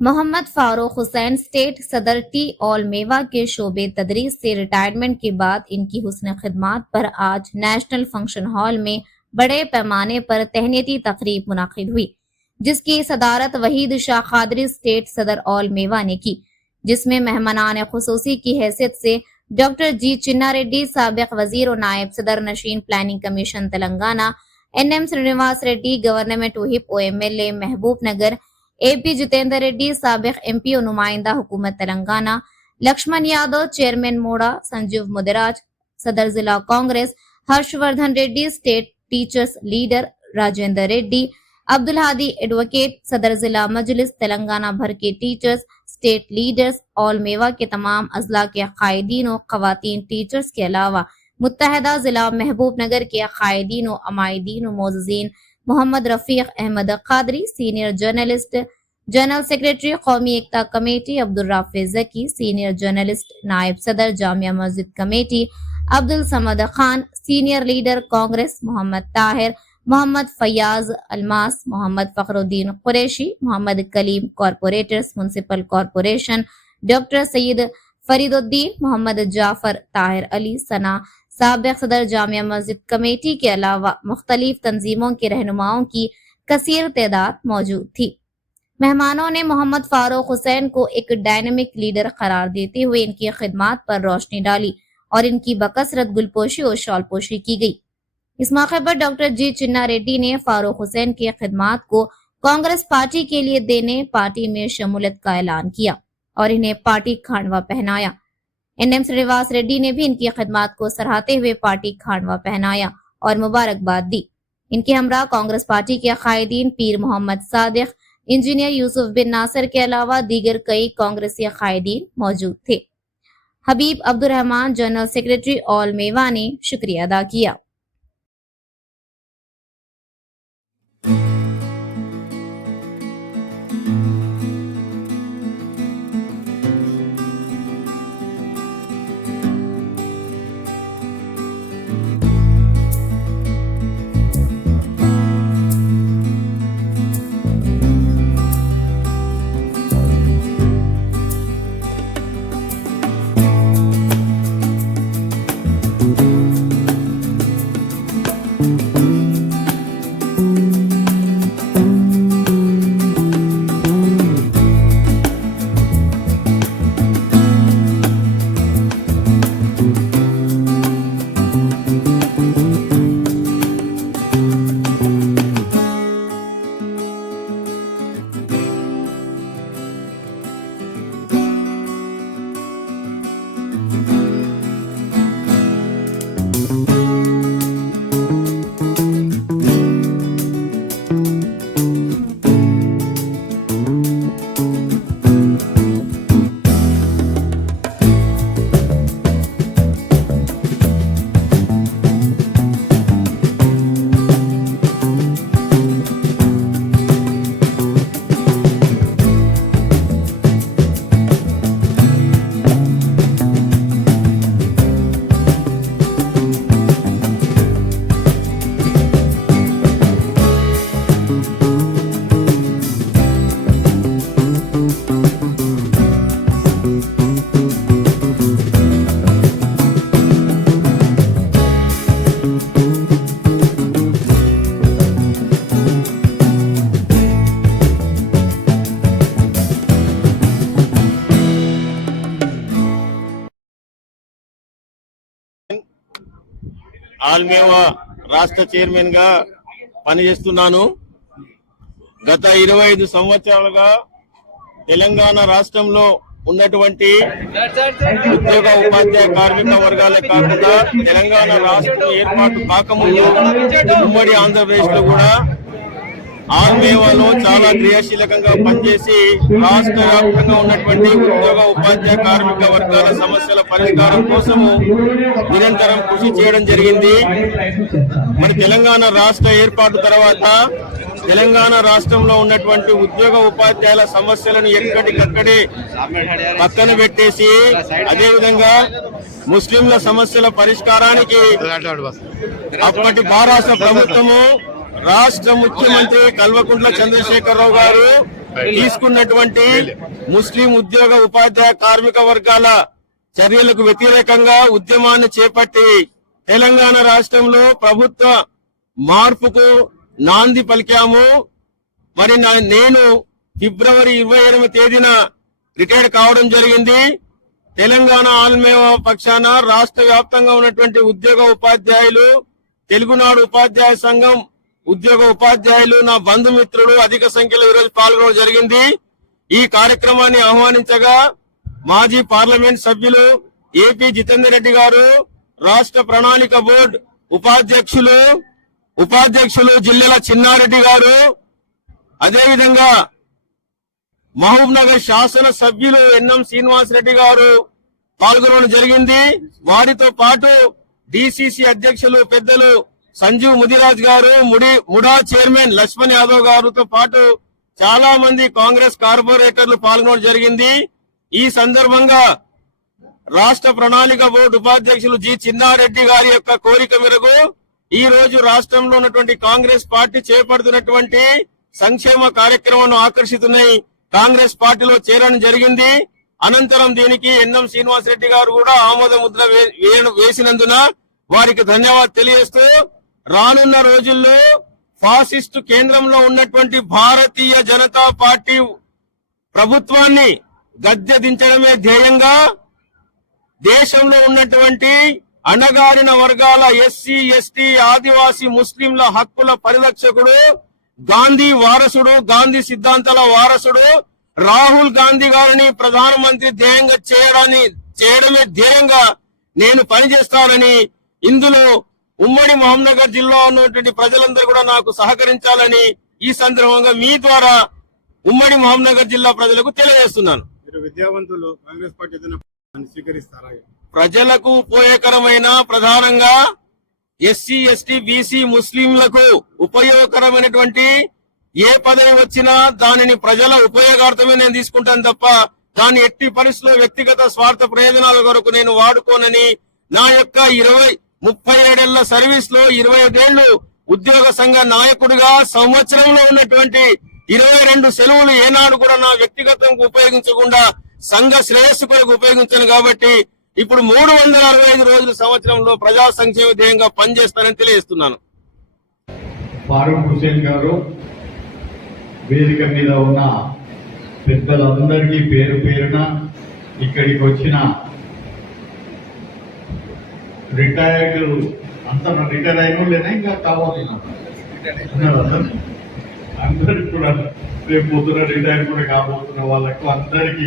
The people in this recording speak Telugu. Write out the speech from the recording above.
मोहम्मद फारूक हुसैन स्टेट सदर टी ऑल मेवा के शोबे तदरीस से रिटायरमेंट के बाद इनकी हुस्न खिदमात पर आज नेशनल फंक्शन हॉल में बड़े पैमाने पर तहनीती तकरीब मुनाकिद हुई, जिसकी सदारत वहीद शाह कादरी स्टेट सदर ऑल मेवा ने की, जिसमें मेहमानान खुसूसी की हैसियत से डॉक्टर जी चिन्ना रेड्डी साबिक वजीर और नायब सदर नशीन planning commission Telangana, NM Srinivas Reddy government whip OMLA महबूब नगर, AP जितेंद्र रेड्डी साबिक MP और नुमाइंदा हुकूमत तेलंगाना, लक्ष्मण यादव चेयरमैन मोड़ा, संजीव मुदिराज सदर जिला Congress, Harshvardhan Reddy state teachers leader, Rajendra Reddy, Abdul Hadi advocate सदर जिला मजलिस तेलंगाना भर के टीचर्स स्टेट लीडर्स, ऑल मेवा के तमाम अजला के कायदीन और खवातीन टीचर्स के अलावा मुत्तहदा जिला महबूब नगर के कायदीन और अमायदीन और मोअज़्ज़ीन, Mohammed Rafiq Ahmed Qadri senior journalist, general secretary Qaumi Ekta committee Abdul Rafe Zaki, senior journalist नायब सदर Jamia Masjid committee Abdul Samad Khan, senior leader Congress Mohammed Tahir, Mohammed Fayaz Almas, Mohammed Fakhruddin Qureshi, Mohammed Kaleem corporators municipal corporation, doctor Syed Fariduddin, Mohammed Jafar, Tahir Ali Sana, साबिक सदर जामिया मस्जिद कमेटी के अलावा मुख्तलिफ तंजीमों के रहनुमाओं की कसीर तादाद मौजूद थी। मेहमानों ने मोहम्मद फारूक हुसैन को एक डायनेमिक लीडर करार देते हुए इनकी खिदमात पर रोशनी डाली और इनकी बकसरत गुलपोशी और शॉलपोशी की गई। इस मौके पर डॉक्टर जी चिन्ना रेड्डी ने फारूक हुसैन की खिदमात को कांग्रेस पार्टी के लिए देने पार्टी में शमूलियत का ऐलान किया और इन्हें पार्टी खांडवा पहनाया। NM श्रीनिवास रेड्डी ने भी इनकी खिदमात को सराहते हुए पार्टी खांडवा पहनाया और मुबारकबाद दी। इनके हमरा कांग्रेस पार्टी के कायदीन पीर मोहम्मद सादिक, इंजीनियर यूसुफ बिन नासिर के अलावा दीगर कई कांग्रेसी कायदीन मौजूद थे। Habib Abdul Rahman general secretary all Mewa ने शुक्रिया अदा किया। ఆల్మేవా రాష్ట్ర చైర్మన్ గా పనిచేస్తున్నాను. గత 25 సంవత్సరాలుగా తెలంగాణ రాష్ట్రంలో ఉన్నటువంటి ఉద్యోగ ఉపాధ్యాయ కార్మిక వర్గాలే కాకుండా తెలంగాణ రాష్ట్రం ఏర్పాటు కాకముందు ఉమ్మడి ఆంధ్రప్రదేశ్ లో కూడా ఆల్మేవాలో చాలా క్రియాశీలకంగా పనిచేసి రాష్ట్ర వ్యాప్తంగా ఉన్నటువంటి ఉద్యోగ ఉపాధ్యాయ కార్మిక వర్గాల సమస్యల పరిష్కారం కోసము నిరంతరం కృషి చేయడం జరిగింది. మరి తెలంగాణ రాష్ట్ర ఏర్పాటు తర్వాత తెలంగాణ రాష్ట్రంలో ఉన్నటువంటి ఉద్యోగ ఉపాధ్యాయుల సమస్యలను ఎక్కడికక్కడే పక్కన పెట్టేసి అదేవిధంగా ముస్లింల సమస్యల పరిష్కారానికి అప్పటి మహారాష్ట్ర ప్రభుత్వము రాష్ట్ర ముఖ్యమంత్రి కల్వకుంట్ల చంద్రశేఖరరావు గారు తీసుకున్నటువంటి ముస్లిం ఉద్యోగ ఉపాధ్యాయ కార్మిక వర్గాల చర్యలకు వ్యతిరేకంగా ఉద్యమాన్ని చేపట్టి తెలంగాణ రాష్ట్రంలో ప్రభుత్వ మార్పుకు నాంది పలికాము. మరి నేను ఫిబ్రవరి 28 తేదీన రిటైర్ కావడం జరిగింది. తెలంగాణ ఆల్మేవా పక్షాన రాష్ట్ర వ్యాప్తంగా ఉన్నటువంటి ఉద్యోగ ఉపాధ్యాయులు, తెలుగునాడు ఉపాధ్యాయ సంఘం ఉద్యోగ ఉపాధ్యాయులు, నా బంధుమిత్రులు అధిక సంఖ్యలో ఈరోజు పాల్గొనడం జరిగింది. ఈ కార్యక్రమాన్ని ఆహ్వానించగా మాజీ పార్లమెంట్ సభ్యులు ఏపీ జితేందర్ రెడ్డి గారు, రాష్ట్ర ప్రణాళిక బోర్డు ఉపాధ్యక్షులు జిల్లెల చిన్నారెడ్డి గారు, అదేవిధంగా మహబూబ్ నగర్ శాసన సభ్యులు ఎన్ఎం శ్రీనివాసరెడ్డి గారు పాల్గొనడం జరిగింది. వారితో పాటు డిసిసి అధ్యక్షులు పెద్దలు సంజీవ్ ముదిరాజ్ గారు, ముడా చైర్మన్ లక్ష్మణ్ యాదవ్ గారితో పాటు చాలా మంది కాంగ్రెస్ కార్పొరేటర్లు పాల్గొనడం జరిగింది. ఈ సందర్భంగా రాష్ట్ర ప్రణాళిక బోర్డు ఉపాధ్యక్షులు జి చిన్నారెడ్డి గారి యొక్క కోరిక మేరకు ఈ రోజు రాష్ట్రంలో ఉన్నటువంటి కాంగ్రెస్ పార్టీ చేపడుతున్నటువంటి సంక్షేమ కార్యక్రమాలను ఆకర్షితున్నాయి కాంగ్రెస్ పార్టీలో చేరడం జరిగింది. అనంతరం దీనికి ఎన్ఎం శ్రీనివాసరెడ్డి గారు కూడా ఆమోద ముద్ర వేసినందున వారికి ధన్యవాదాలు తెలియజేస్తూ రానున్న రోజుల్లో ఫాసిస్టు కేంద్రంలో ఉన్నటువంటి భారతీయ జనతా పార్టీ ప్రభుత్వాన్ని గద్దె దించడమే ధ్యేయంగా దేశంలో ఉన్నటువంటి అణగారిన వర్గాల ఎస్సీ, ఎస్టీ, ఆదివాసీ, ముస్లింల హక్కుల పరిరక్షకుడు, గాంధీ వారసుడు, గాంధీ సిద్ధాంతాల వారసుడు రాహుల్ గాంధీ గారిని ప్రధానమంత్రి ధ్యేయంగా చేయడమే ధ్యేయంగా నేను పనిచేస్తానని, ఇందులో ఉమ్మడి మహబూబ్నగర్ జిల్లా ఉన్నటువంటి ప్రజలందరూ కూడా నాకు సహకరించాలని ఈ సందర్భంగా మీ ద్వారా ఉమ్మడి మహబూబ్నగర్ జిల్లా ప్రజలకు తెలియజేస్తున్నాను. మీరు విద్యావంతులు కాంగ్రెస్ పార్టీ స్వీకరిస్తారా? ప్రజలకు ఉపయోగకరమైన, ప్రధానంగా ఎస్సీ, ఎస్టీ, బీసీ, ముస్లింలకు ఉపయోగకరమైనటువంటి ఏ పదవి వచ్చినా దానిని ప్రజల ఉపయోగార్థమే నేను తీసుకుంటాను తప్ప దాన్ని ఎట్టి పరిస్థితుల్లో వ్యక్తిగత స్వార్థ ప్రయోజనాల కొరకు నేను వాడుకోనని, నా యొక్క 37 ఏళ్ల సర్వీస్ లో 25 ఏళ్లు ఉద్యోగ సంఘ నాయకుడిగా సంవత్సరంలో ఉన్నటువంటి 22 సెలవులు ఏనాడు కూడా నా వ్యక్తిగతంగా ఉపయోగించకుండా సంఘ శ్రేయస్సు కొరకు ఉపయోగించాను. కాబట్టి ఇప్పుడు 365 రోజుల సంవత్సరంలో ప్రజా సంక్షేమ ధ్యేయంగా పనిచేస్తానని తెలియజేస్తున్నాను. ఫారూక్ హుసేన్ గారు, వేదిక మీద ఉన్న పెద్దలందరికీ పేరు పేరున, ఇక్కడికి వచ్చిన రిటైర్డ్ రిటైర్ అయిన లేదా ఇంకా కావాలి అందరికి కూడా రేపు పొద్దున రిటైర్ కూడా కాబోతున్న వాళ్ళకు అందరికీ